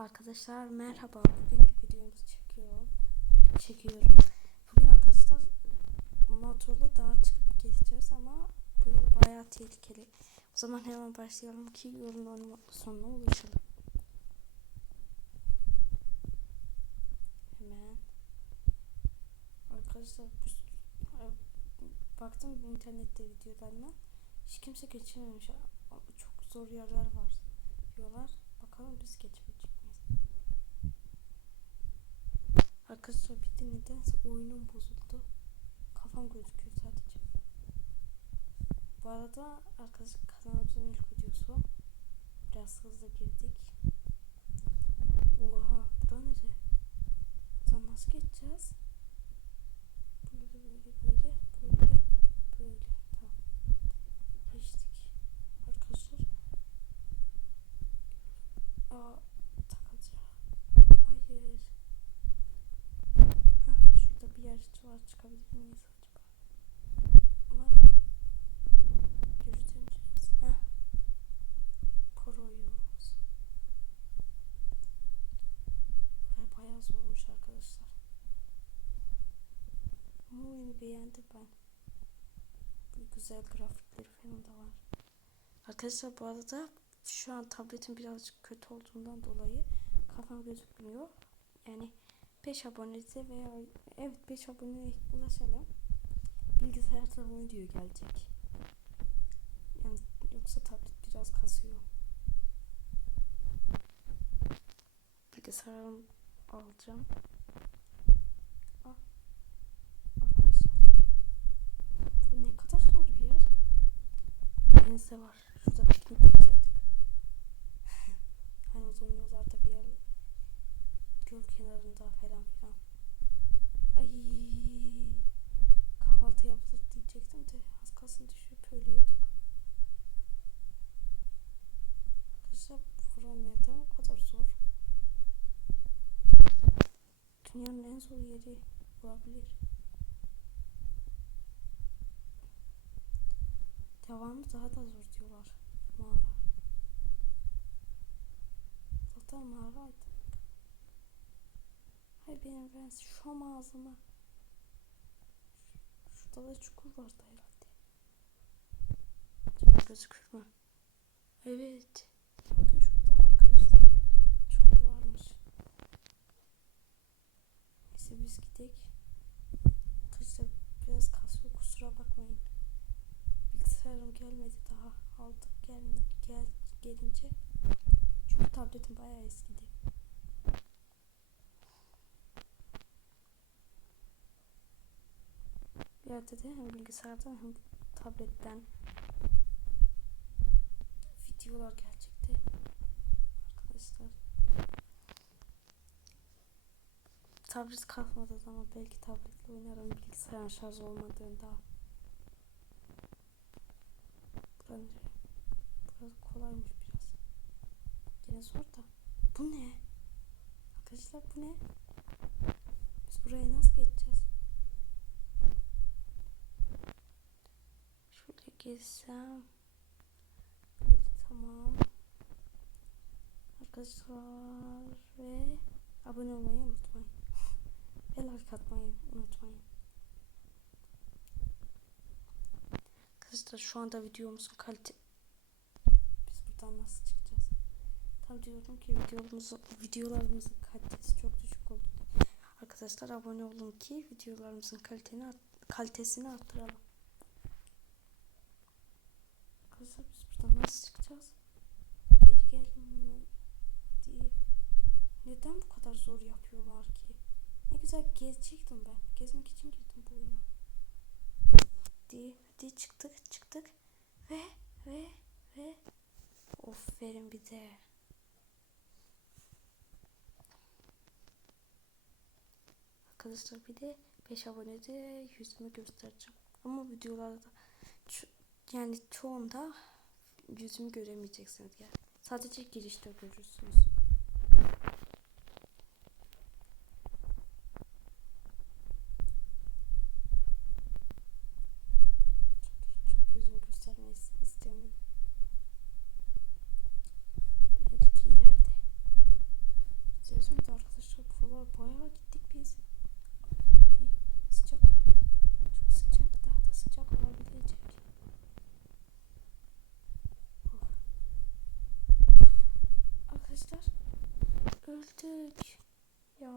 Arkadaşlar merhaba. Bugün ilk videomuzu çekiyorum. Çekiyorum. Bugün arkadaşlar motorla dağa çıkıp gezeceğiz ama bu yol bayağı tehlikeli. O zaman hemen başlayalım ki yolun sonuna ulaşalım. Hemen. Arkadaşlar bu, baktım internette videolarına. Hiç kimse geçememiş. Çok zor yerler var diyorlar. Bakalım biz geçmeyecek miyiz? Arkadaşlar de nedense oyunum bozuldu. Kafam gözüküyor sadece. Bu arada arkadaşlar kanalımızın ilk videosu. Biraz hızlı girdik. Oha bura nere? Buradan nasıl geçeceğiz? Böyle böyle böyle böyle böyle. Tamam. Geçtik. Arkadaşlar Aa takılacak. Hayır. Heh, şurada var çıkabilir miyiz acaba? Ama göreceğiz. Heh. Koruyoruz. Buraya bayağı zormuş arkadaşlar. Ama oyunu beğendim ben. Güzel grafikleri falan da var. Arkadaşlar bu arada şu an tabletim birazcık kötü olduğundan dolayı kafam gözükmüyor. Yani 5 abonesi veya evet 5 aboneye ulaşalım. Bilgisayar telefonu diyor gelecek. Yani yoksa tablet biraz kasıyor. Bilgisayarımı alacağım. Ah. Arkadaşlar. Bu ne kadar zor bir yer. Denize var. Şurada piknik yapsaydık. hani uzun yollarda bir yer. Kenarında falan filan. Ay kahvaltı yapılır diyecektim de az kalsın düşüp ölüyorduk. Arkadaşlar buranın neden bu kadar zor? Dünyanın en zor yeri olabilir. Devamı daha da zor diyorlar. Mağara. Zaten mağaraydı. Hay benim ben şu ağzıma. Şurada da çukur vardı herhalde. Acaba gözükür mü? Evet. Bakın şurada arkadaşlar çukur varmış. Neyse biz gidelim. Arkadaşlar biraz kasıyor kusura bakmayın bilgisayarım gelmedi daha aldık gel, gel gelince çünkü tabletim bayağı eskidi yerde de hem bilgisayardan hem tabletten videolar gelecekti arkadaşlar tablet kalkmadı ama belki tabletle oynarım bilgisayarın şarj olmadığında Bence biraz kolaymış biraz. Yine zor da. Bu ne? Arkadaşlar bu ne? Biz buraya nasıl geçeceğiz? Böyle tamam. Arkadaşlar ve abone olmayı unutmayın. ve like atmayı unutmayın. Arkadaşlar şu anda videomuzun kalite biz buradan nasıl çıkacağız? Tam diyorum ki videolarımızın videolarımızın kalitesi çok düşük oldu. Arkadaşlar abone olun ki videolarımızın kalitesini arttıralım. Arkadaşlar biz çıkacağız? Geri gelin diye. Neden bu kadar zor yapıyorlar ki? Ne güzel gezecektim ben. Gezmek için girdim bu oyuna. Hadi, hadi çıktık çıktık ve ve ve of verin bir de. Arkadaşlar bir de 5 abonede yüzümü göstereceğim. Ama videolarda yani çoğunda yüzümü göremeyeceksiniz yani. Sadece girişte görürsünüz. Bayağı gittik biz. Ay, sıcak. Çok sıcak. Daha da sıcak olabilecek. Oh. Arkadaşlar öldük. Ya.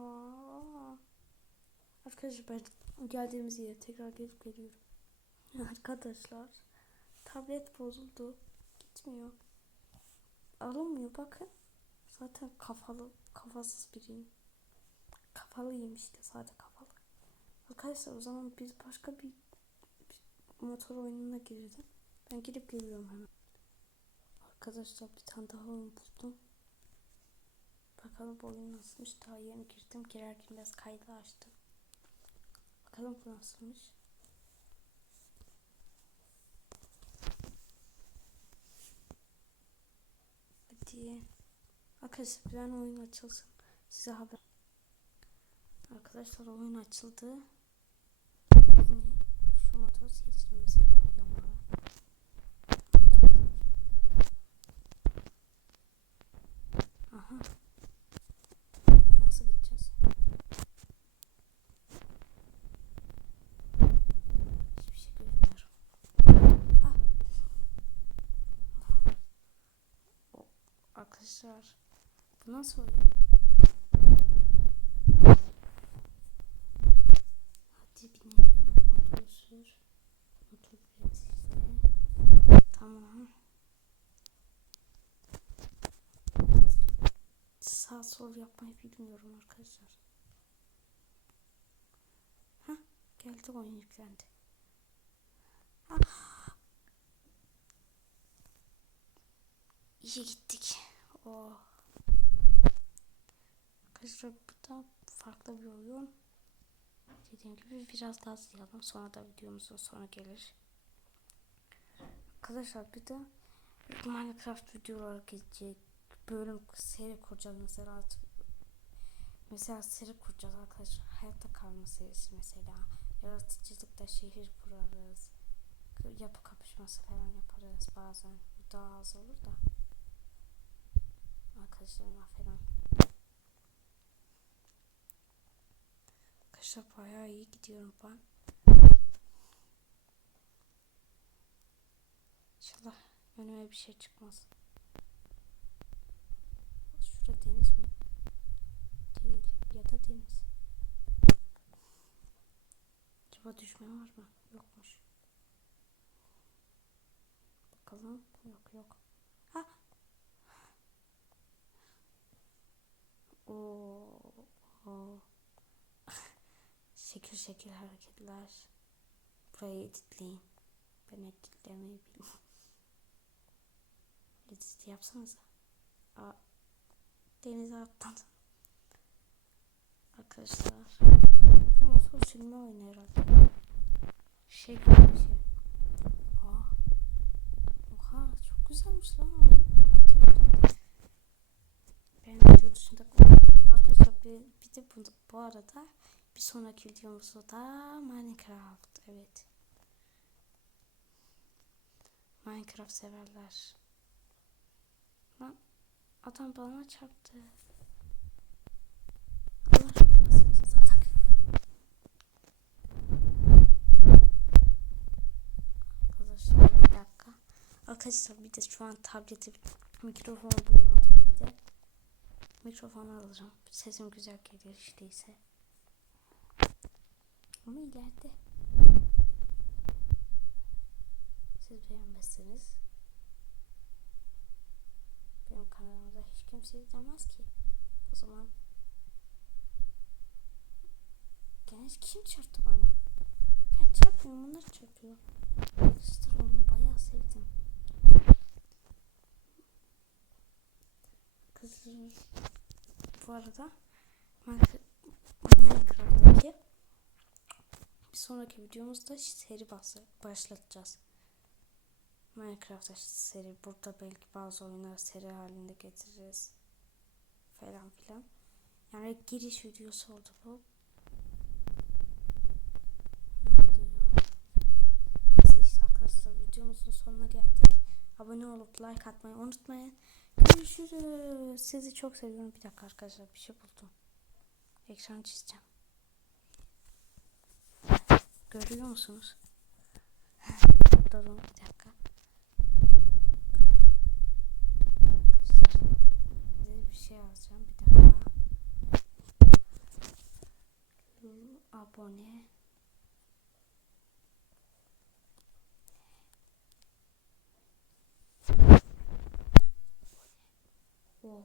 Arkadaşlar ben geldiğimiz yere tekrar gelip geliyorum. Arkadaşlar tablet bozuldu. Gitmiyor. Alınmıyor bakın. Zaten kafalı, kafasız biriyim. Kafalıyım işte sadece kafalı. Arkadaşlar o zaman biz başka bir, bir motor oyununa girelim. Ben gidip geliyorum hemen. Arkadaşlar bir tane daha oyun buldum. Bakalım bu oyun nasılmış. Daha yeni girdim. Girerken biraz kaydı açtım. Bakalım bu nasılmış. Hadi. Arkadaşlar bir oyun açılsın. Size haber. Arkadaşlar oyun açıldı. Şu motor seçtim mesela Yamaha. Aha. Nasıl gideceğiz? Hiçbir şey görmüyorum. Ah. O- Arkadaşlar bu nasıl oyun? Hadi binelim. Motor sür. Motor bilet işte. Tamam. Sağ sol yapmayı bilmiyorum arkadaşlar. Hah geldi oyun yüklendi. Ah. İyi gittik. Oh. Arkadaşlar bu da farklı bir oyun. Dediğim gibi biraz daha izleyelim. Sonra da videomuzun sonu gelir. Arkadaşlar bir de Minecraft videoları gelecek. Bölüm seri kuracağız mesela. Mesela seri kuracağız arkadaşlar. Hayatta kalma serisi mesela. Yaratıcılıkta şehir kurarız. Yapı kapışması falan yaparız bazen. Daha az olur da. Arkadaşlarıma falan. Arkadaşlar bayağı iyi gidiyorum ben. İnşallah önüme bir şey çıkmaz. Şurada deniz mi? Değil. Ya da deniz. Acaba düşme var mı? Yokmuş. Bakalım. Yok yok. Şekil şekil hareketler. Burayı editleyin. Ben editlemeyi bilmiyorum. Edit yapsanıza. Aa, denize atladım. Arkadaşlar. Motor silme oyunu herhalde. Gibi bir şey. Aa. Oha çok güzelmiş lan. Ben video dışında arkadaşlar bir, bir de bu, bu arada bir sonraki videomuzda da Minecraft evet. Minecraft severler. Lan adam bana çarptı. Arkadaşlar bir de şu an tableti mikrofon bulamadım evde. Mikrofon alacağım. Sesim güzel geliyor işte ise. Ama ileride. Siz beğenmezseniz benim kanalımda hiç kimse izlemez ki. O zaman gene kim çarptı bana? Ben çarpmıyorum onlar çarpıyor. Arkadaşlar onu bayağı sevdim. Kızlar bu arada Minecraft'taki bir sonraki videomuzda seri başlatacağız. Minecraft'ta seri burada belki bazı oyunları seri halinde getiririz falan filan. Yani giriş videosu oldu bu. Videomuzun sonuna geldik. Abone olup like atmayı unutmayın. Görüşürüz. Sizi çok seviyorum. Bir dakika arkadaşlar bir şey buldum. Ekran çizeceğim. Görüyor musunuz? Durun bir dakika. Bir şey yazacağım. Bir dakika. Abone. Ol.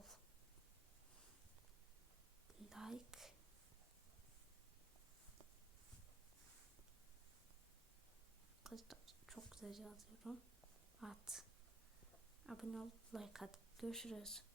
Like. Arkadaşlar güzel yazıyorum. At. Abone ol, like at. Görüşürüz.